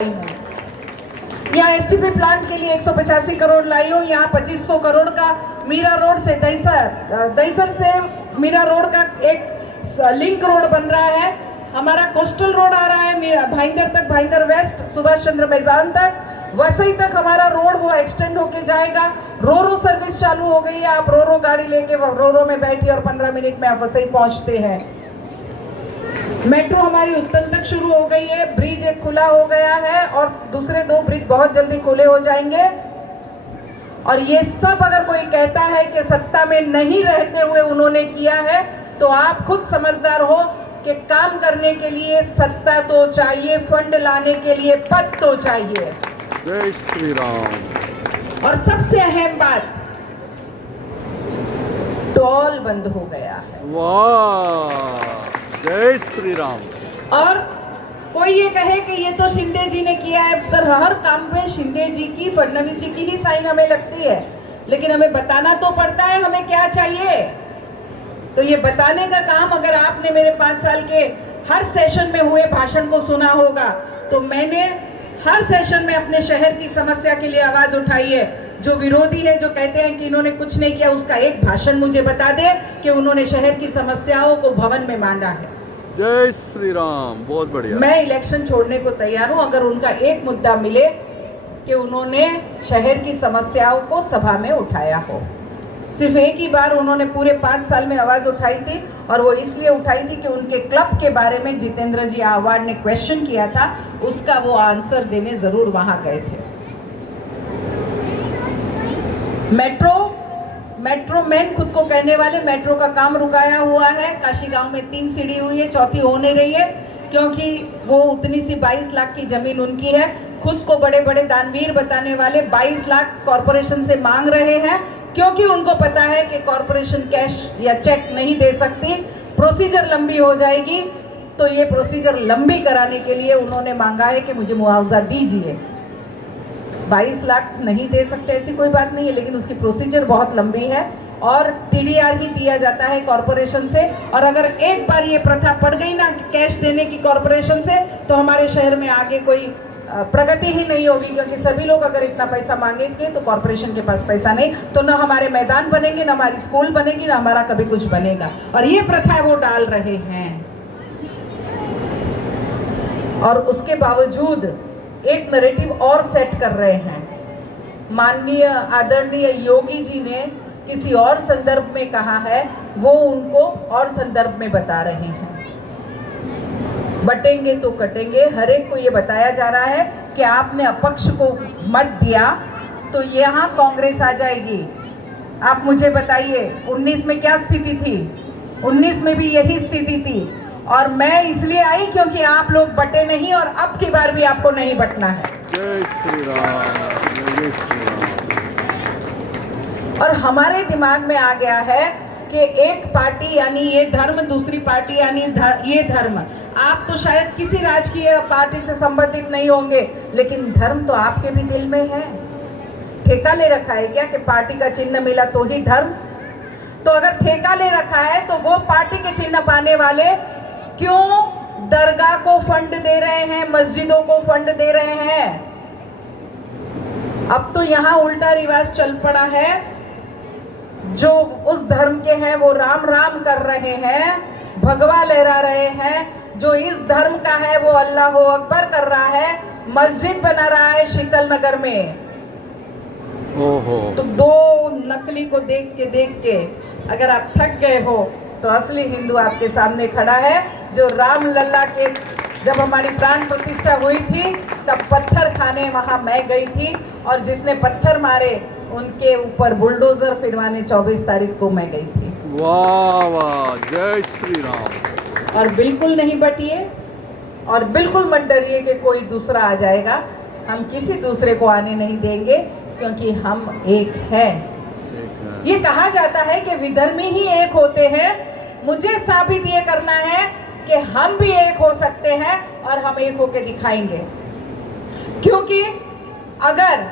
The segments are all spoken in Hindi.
यहाँ एसटीपी प्लांट के लिए 185 करोड़ लाई हूँ। यहाँ 2500 करोड़ का मीरा रोड से दहीसर से मीरा रोड का एक लिंक रोड बन रहा है। हमारा कोस्टल रोड आ रहा है भाईंदर तक, भाईंदर वेस्ट, सुभाष चंद्र मैदान तक, वसई तक हमारा रोड वो एक्सटेंड होके जाएगा। रोरो सर्विस चालू हो गई है। आप रोरो गाड़ी लेके रोरो में बैठिए और 15 मिनट में आप वसई पहुंचते हैं। मेट्रो हमारी उत्तन तक शुरू हो गई है। ब्रिज एक खुला हो गया है और दूसरे 2 ब्रिज बहुत जल्दी खुले हो जाएंगे। और ये सब अगर कोई कहता है कि सत्ता में नहीं रहते हुए उन्होंने किया है, तो आप खुद समझदार हो कि काम करने के लिए सत्ता तो चाहिए, फंड लाने के लिए पद तो चाहिए। जय श्री राम। और सबसे अहम बात, टोल बंद हो गया है। वाह, जय श्री राम। और कोई ये कहे कि ये तो शिंदे जी ने किया है, तो हर काम में शिंदे जी की, फडणवीस जी की ही साइन हमें लगती है, लेकिन हमें बताना तो पड़ता है हमें क्या चाहिए। तो ये बताने का काम, अगर आपने मेरे 5 साल के हर सेशन में हुए भाषण को सुना होगा, तो मैंने हर सेशन में अपने शहर की समस्या के लिए आवाज उठाई है। जो विरोधी है, जो कहते हैं कि इन्होंने कुछ नहीं किया, उसका एक भाषण मुझे बता दे कि उन्होंने शहर की समस्याओं को भवन में मांगा है। जय श्री राम, बहुत बढ़िया। मैं इलेक्शन छोड़ने को तैयार हूं अगर उनका एक मुद्दा मिले कि उन्होंने शहर की समस्याओं को सभा में उठाया हो। सिर्फ एक ही बार उन्होंने पूरे 5 साल में आवाज उठाई थी, और वो इसलिए उठाई थी कि उनके क्लब के बारे में जितेंद्र जी अवार्ड ने क्वेश्चन किया था, उसका वो आंसर देने जरूर वहां गए थे। मेट्रो मैन खुद को कहने वाले, मेट्रो का काम रुकाया हुआ है। काशी गांव में 3 सीढ़ी हुई है, 4थी होने रही है, क्योंकि वो उतनी सी 22 लाख की जमीन उनकी है। खुद को बड़े बड़े दानवीर बताने वाले 22 लाख कॉरपोरेशन से मांग रहे हैं, क्योंकि उनको पता है कि कॉरपोरेशन कैश या चेक नहीं दे सकती, प्रोसीजर लंबी हो जाएगी। तो ये प्रोसीजर लंबी कराने के लिए उन्होंने मांगा है कि मुझे मुआवजा दीजिए। 22 लाख नहीं दे सकते ऐसी कोई बात नहीं है, लेकिन उसकी प्रोसीजर बहुत लंबी है और टीडीआर ही दिया जाता है कॉरपोरेशन से। और अगर एक बार ये प्रथा पड़ गई ना कैश देने की कॉरपोरेशन से, तो हमारे शहर में आगे कोई प्रगति ही नहीं होगी, क्योंकि सभी लोग अगर इतना पैसा मांगेंगे तो कॉरपोरेशन के पास पैसा नहीं, तो न हमारे मैदान बनेंगे, न हमारी स्कूल बनेगी, न हमारा कभी कुछ बनेगा। और ये प्रथा वो डाल रहे हैं, और उसके बावजूद एक नैरेटिव और सेट कर रहे हैं। माननीय आदरणीय योगी जी ने किसी और संदर्भ में कहा है, वो उनको और संदर्भ में बता रहे हैं। बटेंगे तो कटेंगे। हर एक को ये बताया जा रहा है कि आपने अपक्ष को मत दिया तो यहाँ कांग्रेस आ जाएगी। आप मुझे बताइए 19 में क्या स्थिति थी? 19 में भी यही स्थिति थी, और मैं इसलिए आई क्योंकि आप लोग बटे नहीं, और अब की बार भी आपको नहीं बटना है। जय श्री राम, जय श्री राम। और हमारे दिमाग में आ गया है कि एक पार्टी यानी ये धर्म, दूसरी पार्टी यानी ये धर्म। आप तो शायद किसी राजकीय पार्टी से संबंधित नहीं होंगे, लेकिन धर्म तो आपके भी दिल में है। ठेका ले रखा है क्या कि पार्टी का चिन्ह मिला तो ही धर्म? तो अगर ठेका ले रखा है तो वो पार्टी के चिन्ह पाने वाले क्यों दरगाह को फंड दे रहे हैं, मस्जिदों को फंड दे रहे हैं? अब तो यहाँ उल्टा रिवाज चल पड़ा है। जो उस धर्म के हैं वो राम राम कर रहे हैं, भगवा लहरा रहे हैं। जो इस धर्म का है वो अल्लाह अकबर कर रहा है, मस्जिद बना रहा है शीतल नगर में। ओहो। तो 2 नकली को देख के अगर आप थक गए हो, तो असली हिंदू आपके सामने खड़ा है, जो राम लल्ला के जब हमारी प्राण प्रतिष्ठा हुई थी तब पत्थर खाने वहां मैं गई थी, और जिसने पत्थर मारे उनके ऊपर बुलडोजर फिरवाने 24 तारीख को मैं गई थी। वाह वाह, जय श्री राम। और बिल्कुल नहीं बटिए, और बिल्कुल मत डरिए कि कोई दूसरा आ जाएगा। हम किसी दूसरे को आने नहीं देंगे, क्योंकि हम एक हैं। ये कहा जाता है कि विधर्मी ही एक होते हैं। मुझे साबित ये करना है कि हम भी एक हो सकते हैं, और हम एक होके दिखाएंगे। क्योंकि अगर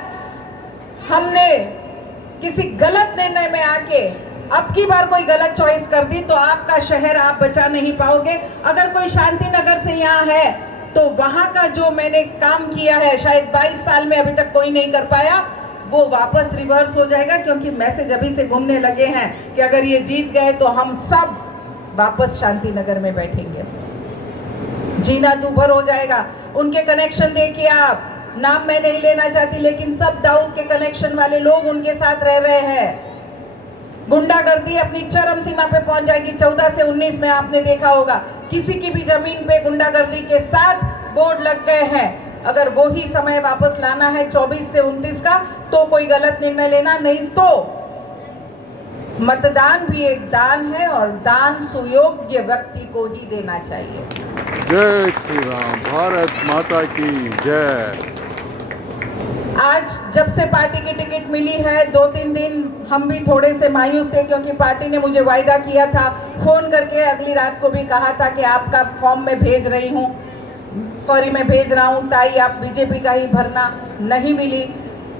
हमने किसी गलत निर्णय में आके अब की बार कोई गलत चॉइस कर दी, तो आपका शहर आप बचा नहीं पाओगे। अगर कोई शांति नगर से यहाँ है तो वहां का जो मैंने काम किया है शायद 22 साल में अभी तक कोई नहीं कर पाया, वो वापस रिवर्स हो जाएगा, क्योंकि मैसेज अभी से घूमने लगे हैं कि अगर ये जीत गए तो हम सब वापस शांति नगर में बैठेंगे, जीना दूभर हो जाएगा। उनके कनेक्शन देखिए आप, नाम मैं नहीं लेना चाहती, लेकिन सब दाऊद के कनेक्शन वाले लोग उनके साथ रह रहे हैं। गुंडागर्दी अपनी चरम सीमा पे पहुंच जाएगी। 14 से 19 में आपने देखा होगा किसी की भी जमीन पे गुंडागर्दी के साथ बोर्ड लग गए हैं। अगर वो ही समय वापस लाना है 24 से 29 का, तो कोई गलत निर्णय लेना, नहीं तो मतदान भी एक दान है और दान सुयोग्य व्यक्ति को ही देना चाहिए। जय श्री राम, भारत माता की जय। आज जब से पार्टी की टिकट मिली है 2-3 दिन हम भी थोड़े से मायूस थे, क्योंकि पार्टी ने मुझे वायदा किया था, फोन करके अगली रात को भी कहा था कि आपका फॉर्म मैं भेज रही हूँ, सॉरी मैं भेज रहा हूँ ताई, आप बीजेपी का ही भरना। नहीं मिली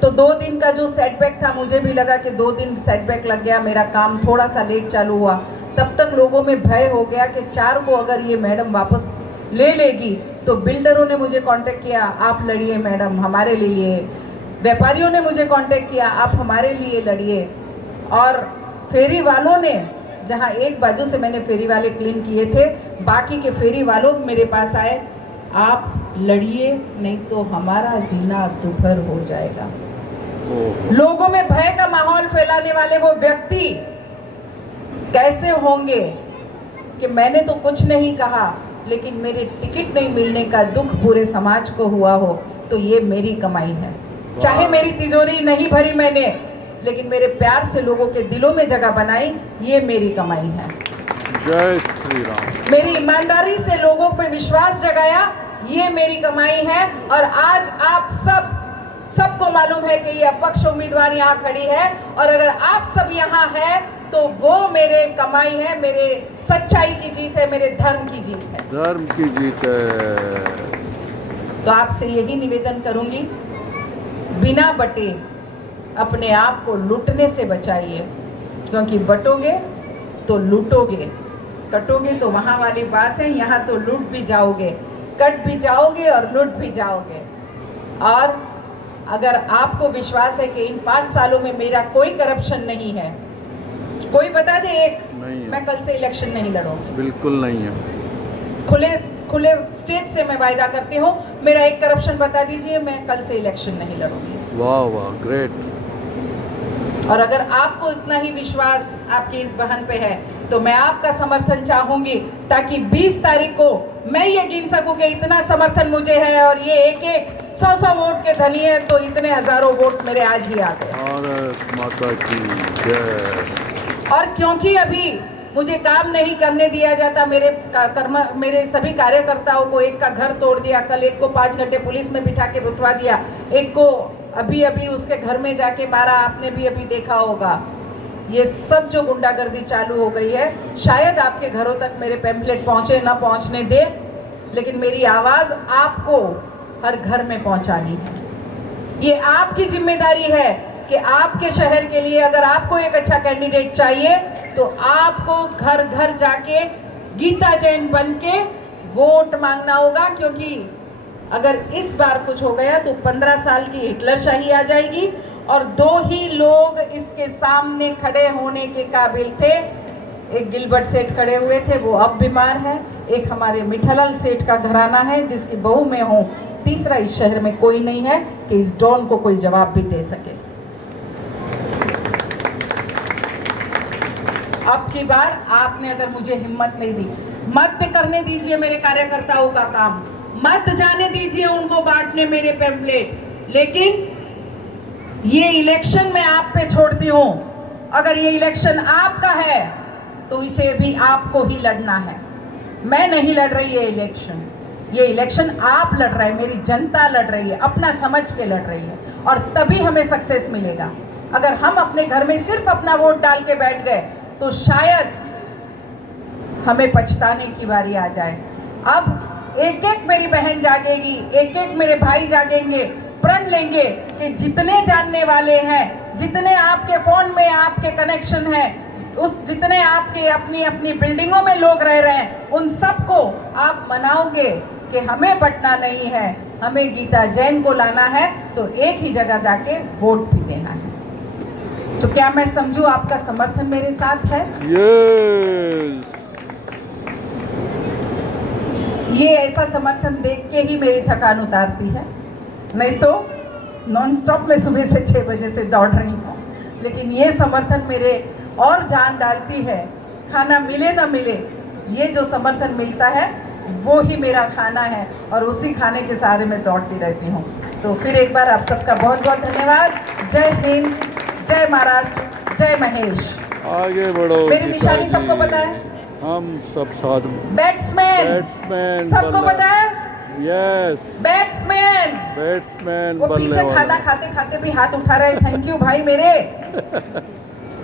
तो 2 दिन का जो सेटबैक था, मुझे भी लगा कि 2 दिन सेटबैक लग गया, मेरा काम थोड़ा सा लेट चालू हुआ। तब तक लोगों में भय हो गया कि 4 को अगर ये मैडम वापस ले लेगी तो बिल्डरों ने मुझे कांटेक्ट किया, आप लड़िए मैडम हमारे लिए। व्यापारियों ने मुझे कांटेक्ट किया, आप हमारे लिए लड़िए। और फेरी वालों ने, जहां एक बाजू से मैंने फेरी वाले क्लीन किए थे, बाकी के फेरी वालों मेरे पास आए, आप लड़िए नहीं तो हमारा जीना दुभर हो जाएगा। लोगों में भय का माहौल फैलाने वाले वो व्यक्ति कैसे होंगे कि मैंने तो कुछ नहीं कहा, लेकिन मेरे टिकट नहीं मिलने का दुख पूरे समाज को हुआ हो, तो ये मेरी कमाई है। चाहे मेरी तिजोरी नहीं भरी मैंने, लेकिन मेरे प्यार से लोगों के दिलों में जगह बनाई, ये मेरी कमाई है। जय श्री राम। मेरी ईमानदारी से लोगों पे विश्वास जगाया, ये मेरी कमाई है। और आज आप सबको मालूम है कि ये अपक्ष उम्मीदवार यहाँ खड़ी है, और अगर आप सब यहाँ है तो वो मेरे कमाई है, मेरे सच्चाई की जीत है, मेरे धर्म की जीत है। धर्म की जीत है। तो आपसे यही निवेदन करूंगी, बिना बटे अपने आप को लूटने से बचाइए, क्योंकि बटोगे तो लूटोगे, कटोगे तो वहाँ वाली बात है, यहाँ तो लूट भी जाओगे, कट भी जाओगे और लूट भी जाओगे। और अगर आपको विश्वास है कि इन 5 सालों में मेरा कोई करप्शन नहीं है, कोई बता दे एक, मैं कल से इलेक्शन नहीं लड़ूंगी। बिल्कुल नहीं है। खुले स्टेज से मैं वायदा करती हूँ, मेरा एक करप्शन बता दीजिए, मैं कल से इलेक्शन नहीं लड़ूंगी। वाह वाह, ग्रेट। और अगर आपको इतना ही विश्वास आपकी इस बहन पे है, तो मैं आपका समर्थन चाहूंगी, ताकि 20 तारीख को मैं ये गिन सकूं कि इतना समर्थन मुझे है, और ये एक 100 वोट के धनी है, तो इतने हजारों वोट मेरे आज ही आ गए। भारत माता की जय। और क्योंकि अभी मुझे काम नहीं करने दिया जाता, मेरे सभी कार्यकर्ताओं को, एक का घर तोड़ दिया, कल एक को 5 घंटे पुलिस में बिठा के बिठवा दिया, एक को अभी उसके घर में जाके मारा, आपने भी अभी देखा होगा। ये सब जो गुंडागर्दी चालू हो गई है, शायद आपके घरों तक मेरे पैम्फलेट पहुंचे ना पहुंचने दे, लेकिन मेरी आवाज आपको हर घर में पहुंचानी है। ये आपकी जिम्मेदारी है कि आपके शहर के लिए अगर आपको एक अच्छा कैंडिडेट चाहिए, तो आपको घर घर जाके गीता जैन बन के वोट मांगना होगा, क्योंकि अगर इस बार कुछ हो गया तो 15 साल की हिटलरशाही आ जाएगी। और 2 ही लोग इसके सामने खड़े होने के काबिल थे, एक गिलबर्ट सेठ खड़े हुए थे, वो अब बीमार है, एक हमारे मिठालाल सेठ का घराना है जिसकी बहू मैं हूँ, तीसरा इस शहर में कोई नहीं है कि इस डॉन को कोई जवाब भी दे सके। अब की बार आपने अगर मुझे हिम्मत नहीं दी, मत करने दीजिए मेरे कार्यकर्ताओं का काम, मत जाने दीजिए उनको बांटने मेरे पैम्फलेट, लेकिन ये इलेक्शन मैं आप पे छोड़ती हूँ। अगर ये इलेक्शन आपका है तो इसे भी आपको ही लड़ना है। मैं नहीं लड़ रही है इलेक्शन, ये इलेक्शन आप लड़ रहे हैं, मेरी जनता लड़ रही है, अपना समझ के लड़ रही है, और तभी हमें सक्सेस मिलेगा। अगर हम अपने घर में सिर्फ अपना वोट डाल के बैठ गए तो शायद हमें पछताने की बारी आ जाए। अब एक मेरी बहन जागेगी, एक मेरे भाई जागेंगे, प्रण लेंगे कि जितने जानने वाले हैं, जितने आपके फोन में आपके कनेक्शन हैं, जितने आपके अपनी अपनी बिल्डिंगों में लोग रह रहे हैं, उन सबको आप मनाओगे कि हमें बंटना नहीं है, हमें गीता जैन को लाना है, तो एक ही जगह जाके वोट भी देना है। तो क्या मैं समझूं आपका समर्थन मेरे साथ है? यस। ये ऐसा समर्थन देख के ही मेरी थकान उतारती है, नहीं तो नॉन स्टॉप मैं सुबह से 6 बजे से दौड़ रही हूँ, लेकिन ये समर्थन मेरे और जान डालती है। खाना मिले ना मिले, ये जो समर्थन मिलता है वो ही मेरा खाना है, और उसी खाने के सहारे मैं दौड़ती रहती हूँ। तो फिर एक बार आप सबका बहुत बहुत धन्यवाद। जय हिंद, जय महाराष्ट्र, जय महेश। आगे बढ़ो मेरी निशानी गीता सबको जी। पता है? हम सब साथ बैट्समैन, बैट्समैन सबको बल्ले- पता है? यस। बैट्समैन। बैट्समैन वो पीछे बल्ले खाना वाला। खाते खाते भी हाथ उठा रहे, थैंक यू भाई मेरे।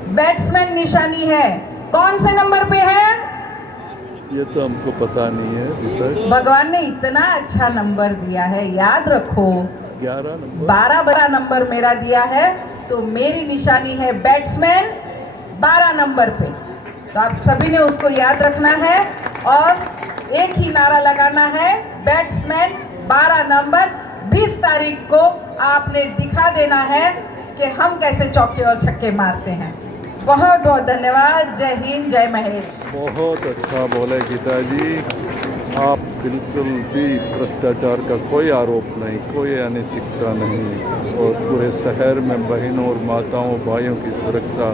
बैट्समैन निशानी है, कौन से नंबर पे है? ये तो हमको पता नहीं है अभी तक। भगवान ने इतना अच्छा नंबर दिया है, याद रखो। 11 नंबर। 12 नंबर मेरा दिया है, तो मेरी निशानी है बैट्समैन 12 नंबर पे। तो आप सभी ने उसको याद रखना है और एक ही नारा लगाना है, बैट्समैन 12 नंबर। 20 तारीख को आपने दिखा देना है कि हम कैसे चौके और छक्के मारते हैं। बहुत बहुत धन्यवाद। जय हिंद, जय महेश। बहुत अच्छा बोले गीता जी। आप बिल्कुल भी भ्रष्टाचार का कोई आरोप नहीं, कोई अनैतिकता नहीं, और पूरे शहर में बहनों और माताओं भाइयों की सुरक्षा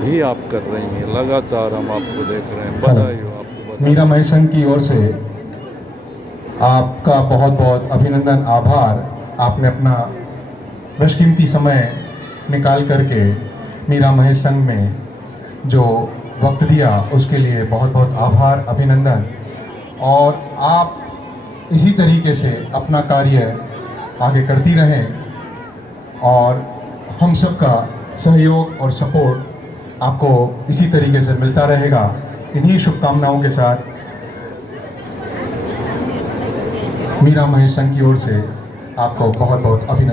भी आप कर रही हैं। लगातार हम आपको देख रहे हैं। बधाई हो आपको। मीरा महेश संघ की ओर से आपका बहुत बहुत अभिनंदन, आभार। आपने अपना बेशकीमती समय निकाल करके मीरा महेश संघ में जो वक्त दिया, उसके लिए बहुत बहुत आभार, अभिनंदन। और आप इसी तरीके से अपना कार्य आगे करती रहें, और हम सबका सहयोग और सपोर्ट आपको इसी तरीके से मिलता रहेगा। इन्हीं शुभकामनाओं के साथ मीरा महेश संघ की ओर से आपको बहुत बहुत अभिनंदन।